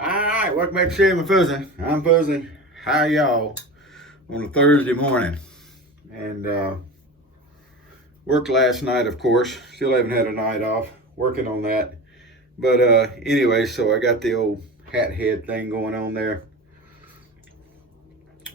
Alright, welcome back to Shaving Fuzzy. I'm Fuzzy. How y'all on a Thursday morning? And worked last night, of course. Still haven't had a night off. Working on that. But anyway, so I got the old hat head thing going on there.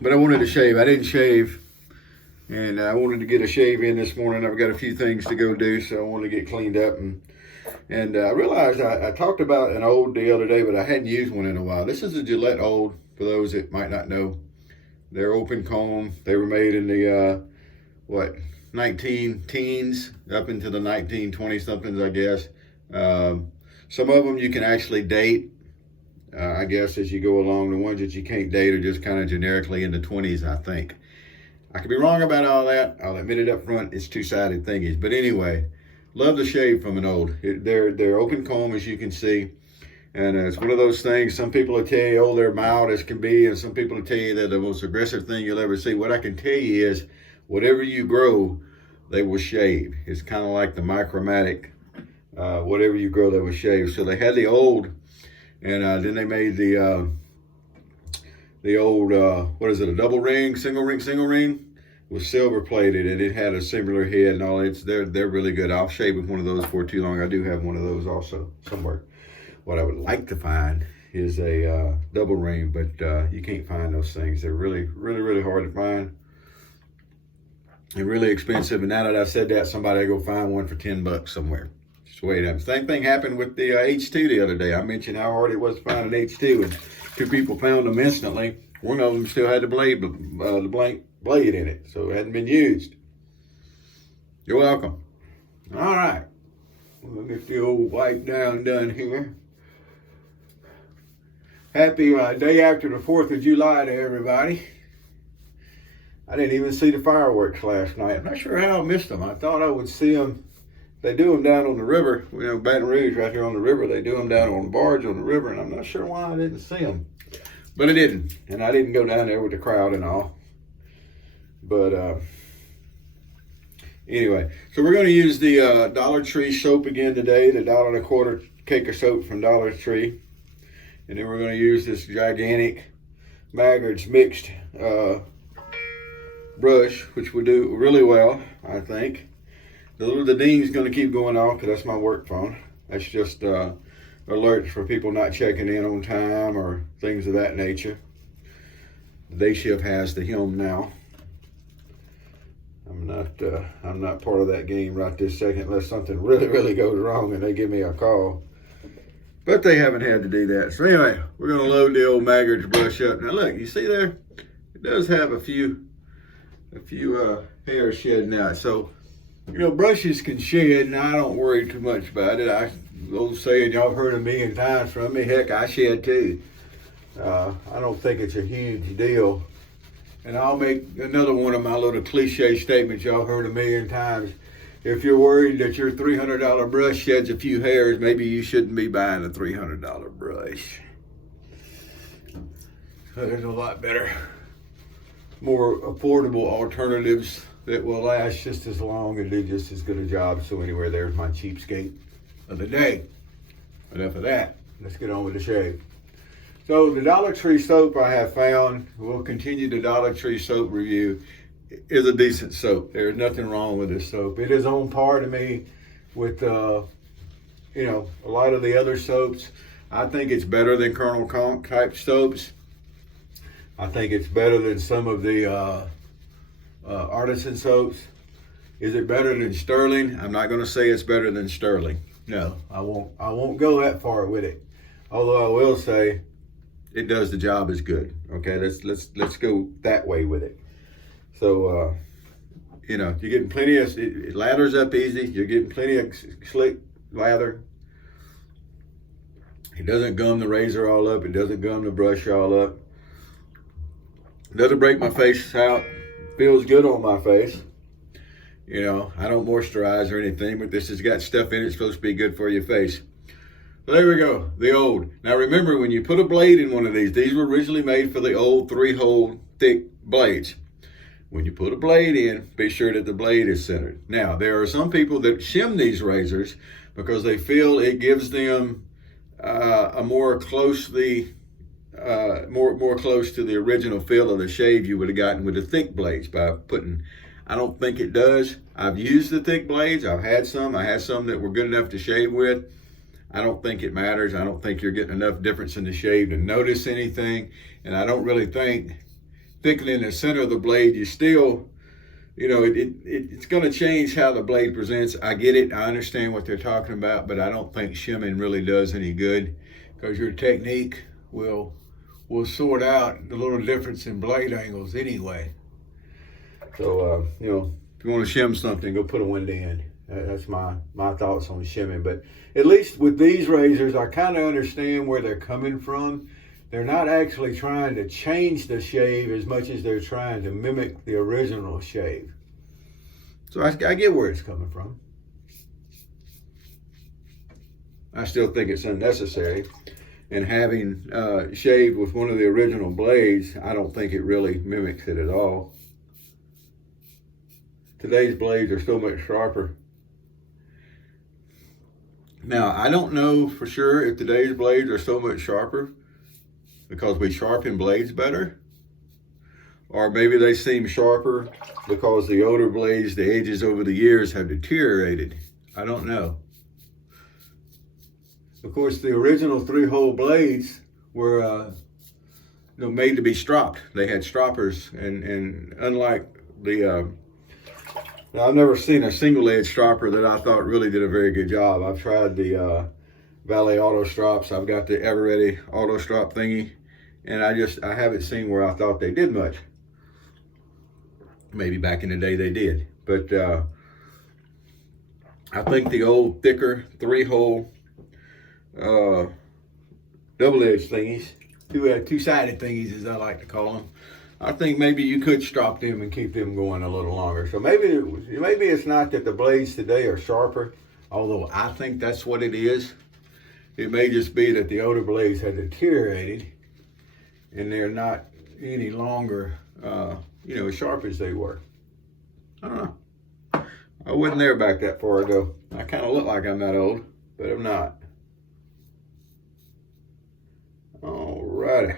But I wanted to shave. I didn't shave. And I wanted to get a shave in this morning. I've got a few things to go do, so I wanted to get cleaned up. And I realized I talked about an old the other day, but I hadn't used one in a while. This is a Gillette Old, for those that might not know. They're open comb. They were made in the, 19 teens, up into the 1920-somethings, I guess. Some of them you can actually date, I guess, as you go along. The ones that you can't date are just kind of generically in the 20s, I think. I could be wrong about all that. I'll admit it up front. It's two-sided thingies. But anyway, love the shave from an old. They're open comb, as you can see. And it's one of those things, some people will tell you, oh, they're mild as can be. And some people will tell you they're the most aggressive thing you'll ever see. What I can tell you is, whatever you grow, they will shave. It's kind of like the Micromatic. Whatever you grow, they will shave. So they had the old, and then they made the old, what is it, a double ring, single ring? It was silver plated, and it had a similar head and all. They're really good. I'll shave with one of those for too long. I do have one of those also somewhere. What I would like to find is a double ring, but you can't find those things. They're really hard to find. They're really expensive. And now that I said that, somebody will go find one for $10 somewhere. Just the way it happens. Same thing happened with the H2 the other day. I mentioned how hard it was to find an H2, and two people found them instantly. One of them still had the blank blade in it, so it hadn't been used. You're welcome. All right, we'll get the old wipe down done here. Happy day after the 4th of July to everybody. I didn't even see the fireworks last night. I'm not sure how I missed them. I thought I would see them. They do them down on the river. You know, Baton Rouge right here on the river. They do them down on the barge on the river, and I'm not sure why I didn't see them. But I didn't, and I didn't go down there with the crowd and all. But anyway, so we're going to use the Dollar Tree soap again today, the $1.25 cake of soap from Dollar Tree. And then we're going to use this gigantic Maggard's mixed brush, which will do really well, I think. The ding's going to keep going off because that's my work phone. That's just alerts for people not checking in on time or things of that nature. The day shift has the helm now. I'm not part of that game right this second unless something really goes wrong and they give me a call. But they haven't had to do that. So anyway, we're going to load the old Maggard's brush up. Now look, you see there? It does have a few hairs shedding out. So, you know, brushes can shed, and I don't worry too much about it. Old saying y'all have heard a million times from me. Heck, I shed too. I don't think it's a huge deal. And I'll make another one of my little cliche statements y'all heard a million times. If you're worried that your $300 brush sheds a few hairs, maybe you shouldn't be buying a $300 brush. There's a lot better, more affordable alternatives that will last just as long and do just as good a job. So anyway, there's my cheapskate of the day. Enough of that. Let's get on with the shave. So the Dollar Tree soap I have found, we'll continue the Dollar Tree soap review, is a decent soap. There's nothing wrong with this soap. It is on par to me with, a lot of the other soaps. I think it's better than Colonel Conk type soaps. I think it's better than some of the artisan soaps. Is it better than Sterling? I'm not going to say it's better than Sterling. No, I won't go that far with it. Although I will say it does the job as good. Okay, let's go that way with it. So, you're getting plenty of, it lathers up easy. You're getting plenty of slick lather. It doesn't gum the razor all up. It doesn't gum the brush all up. It doesn't break my face out. It feels good on my face. I don't moisturize or anything, but this has got stuff in it. It's supposed to be good for your face. So there we go, the old. Now remember, when you put a blade in one of these were originally made for the old 3-hole thick blades. When you put a blade in, be sure that the blade is centered. Now, there are some people that shim these razors because they feel it gives them a more closely, more close to the original feel of the shave you would have gotten with the thick blades by putting. I don't think it does. I've used the thick blades. I've had some. I had some that were good enough to shave with. I don't think it matters. I don't think you're getting enough difference in the shave to notice anything. And I don't really think thickening the center of the blade, you still, it's going to change how the blade presents. I get it. I understand what they're talking about, but I don't think shimming really does any good, because your technique will sort out the little difference in blade angles anyway. So, if you want to shim something, go put a window in. That's my thoughts on shimming. But at least with these razors, I kind of understand where they're coming from. They're not actually trying to change the shave as much as they're trying to mimic the original shave. So I get where it's coming from. I still think it's unnecessary. And having shaved with one of the original blades, I don't think it really mimics it at all. Today's blades are so much sharper. Now, I don't know for sure if today's blades are so much sharper because we sharpen blades better, or maybe they seem sharper because the older blades, the ages over the years, have deteriorated. I don't know. Of course, the original 3-hole blades were made to be stropped. They had stroppers, and unlike the now, I've never seen a single edge stropper that I thought really did a very good job. I've tried the Valet Auto Strops. I've got the Ever-Ready Auto Strop thingy, and I haven't seen where I thought they did much. Maybe back in the day they did, but I think the old thicker 3-hole double-edged thingies, two-sided thingies as I like to call them, I think maybe you could strop them and keep them going a little longer. So maybe it's not that the blades today are sharper, although I think that's what it is. It may just be that the older blades had deteriorated and they're not any longer, as sharp as they were. I don't know. I wasn't there back that far ago. I kind of look like I'm that old, but I'm not. All righty.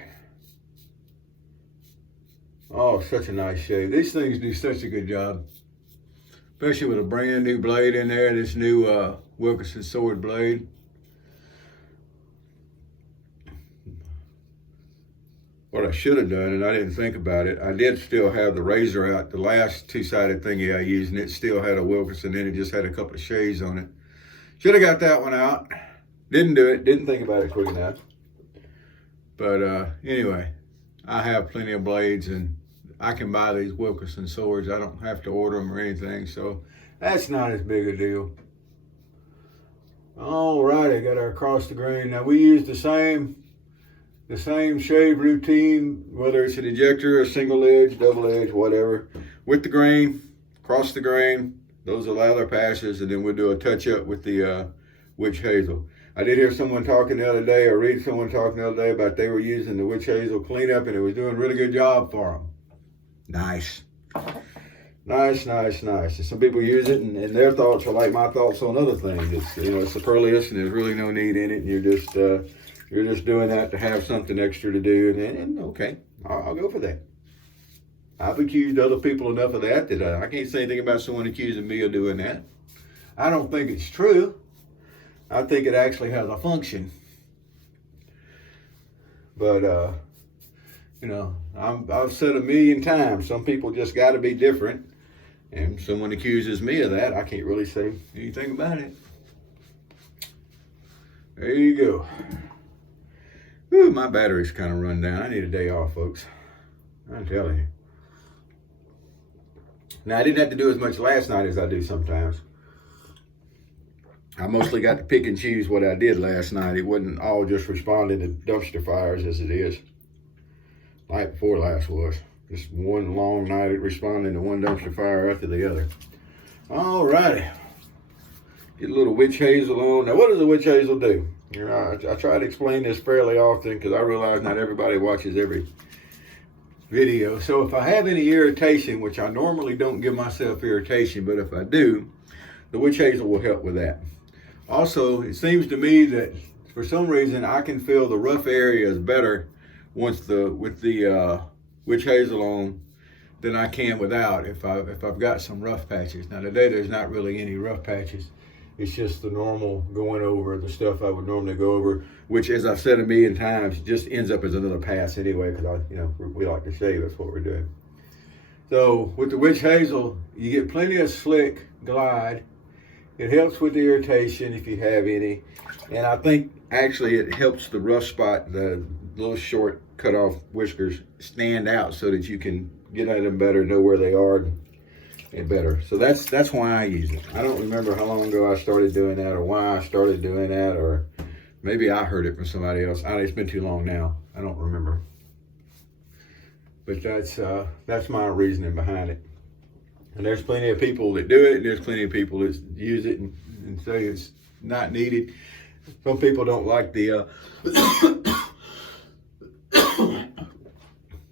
Oh, such a nice shave. These things do such a good job, especially with a brand new blade in there, this new Wilkinson sword blade. What I should have done, and I didn't think about it, I did still have the razor out, the last two-sided thingy I used, and it still had a Wilkinson in it, just had a couple of shades on it. Should have got that one out. Didn't do it, didn't think about it quick enough. But anyway, I have plenty of blades, and I can buy these Wilkinson swords. I don't have to order them or anything, so that's not as big a deal. All right, I got our across the grain. Now we use the same shave routine, whether it's an ejector, a single edge, double edge, whatever, with the grain, across the grain. Those are lather passes, and then we'll do a touch up with the witch hazel. I did hear someone talking the other day, or read someone talking the other day about they were using the witch hazel cleanup, and it was doing a really good job for them. Nice. Nice. And some people use it, and their thoughts are like my thoughts on other things. It's it's superfluous, and there's really no need in it. And you're just doing that to have something extra to do, and okay, I'll go for that. I've accused other people enough of that I can't say anything about someone accusing me of doing that. I don't think it's true. I think it actually has a function. But, I've said 1,000,000 times, some people just got to be different. And someone accuses me of that, I can't really say anything about it. There you go. Ooh, my battery's kind of run down. I need a day off, folks. I'm telling you. Now, I didn't have to do as much last night as I do sometimes. I mostly got to pick and choose what I did last night. It wasn't all just responding to dumpster fires as it is. Night before last was. Just one long night at responding to one dumpster fire after the other. All righty. Get a little witch hazel on. Now, what does a witch hazel do? I try to explain this fairly often because I realize not everybody watches every video. So if I have any irritation, which I normally don't give myself irritation, but if I do, the witch hazel will help with that. Also, it seems to me that for some reason, I can feel the rough areas better with the witch hazel on than I can without if I've got some rough patches. Now today there's not really any rough patches. It's just the normal going over the stuff I would normally go over, which, as I've said a million times, just ends up as another pass anyway, because we like to shave. That's what we're doing. So with the witch hazel, you get plenty of slick glide. It helps with the irritation if you have any, and I think actually it helps the rough spot, the little short cut off whiskers, stand out so that you can get at them better, know where they are, and better. So that's why I use it. I don't remember how long ago I started doing that, or why I started doing that, or maybe I heard it from somebody else. It's been too long now. I don't remember. But that's my reasoning behind it. And there's plenty of people that do it, and there's plenty of people that use it and say it's not needed. Some people don't like the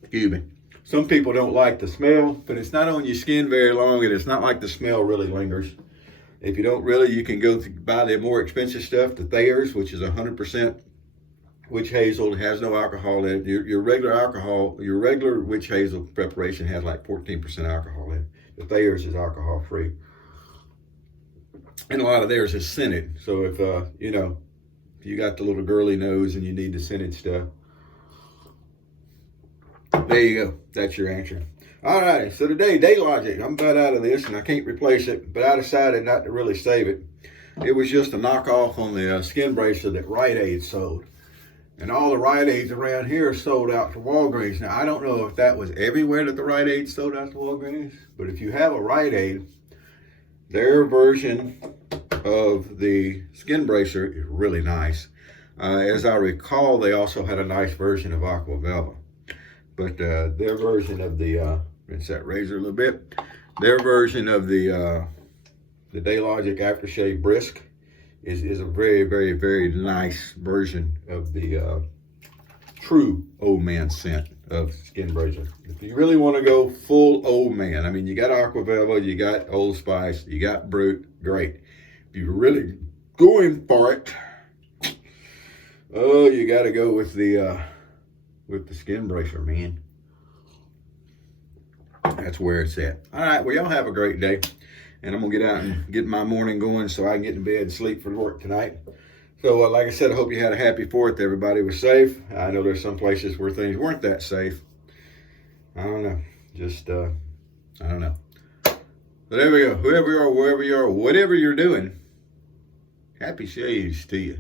excuse me. Some people don't like the smell, but it's not on your skin very long, and it's not like the smell really lingers. If you don't really, you can go buy the more expensive stuff, the Thayer's, which is 100% witch hazel. It has no alcohol in it. Your regular witch hazel preparation has like 14% alcohol in it. The Thayer's is alcohol free, and a lot of theirs is scented. So if if you got the little girly nose and you need the scented stuff, there you go. That's your answer. All right. So today, Day Logic. I'm about out of this, and I can't replace it, but I decided not to really save it. It was just a knockoff on the skin bracer that Rite Aid sold. And all the Rite Aids around here are sold out to Walgreens. Now, I don't know if that was everywhere that the Rite Aid sold out to Walgreens, but if you have a Rite Aid, their version of the skin bracer is really nice. As I recall, they also had a nice version of Aqua Velva. But their version of the, rinse that razor a little bit, their version of the Day Logic Aftershave Brisk is a very, very, very nice version of the true old man scent of skin bracer. If you really want to go full old man, I mean, you got Aqua Velva, you got Old Spice, you got Brute, great. If you're really going for it, oh, you got to go with the skin bracer, man. That's where it's at. All right, well, y'all have a great day. And I'm going to get out and get my morning going so I can get in bed and sleep for work tonight. So, like I said, I hope you had a happy 4th. Everybody was safe. I know there's some places where things weren't that safe. I don't know. Just, I don't know. But there we go. Whoever you are, wherever you are, whatever you're doing, happy shaves to you.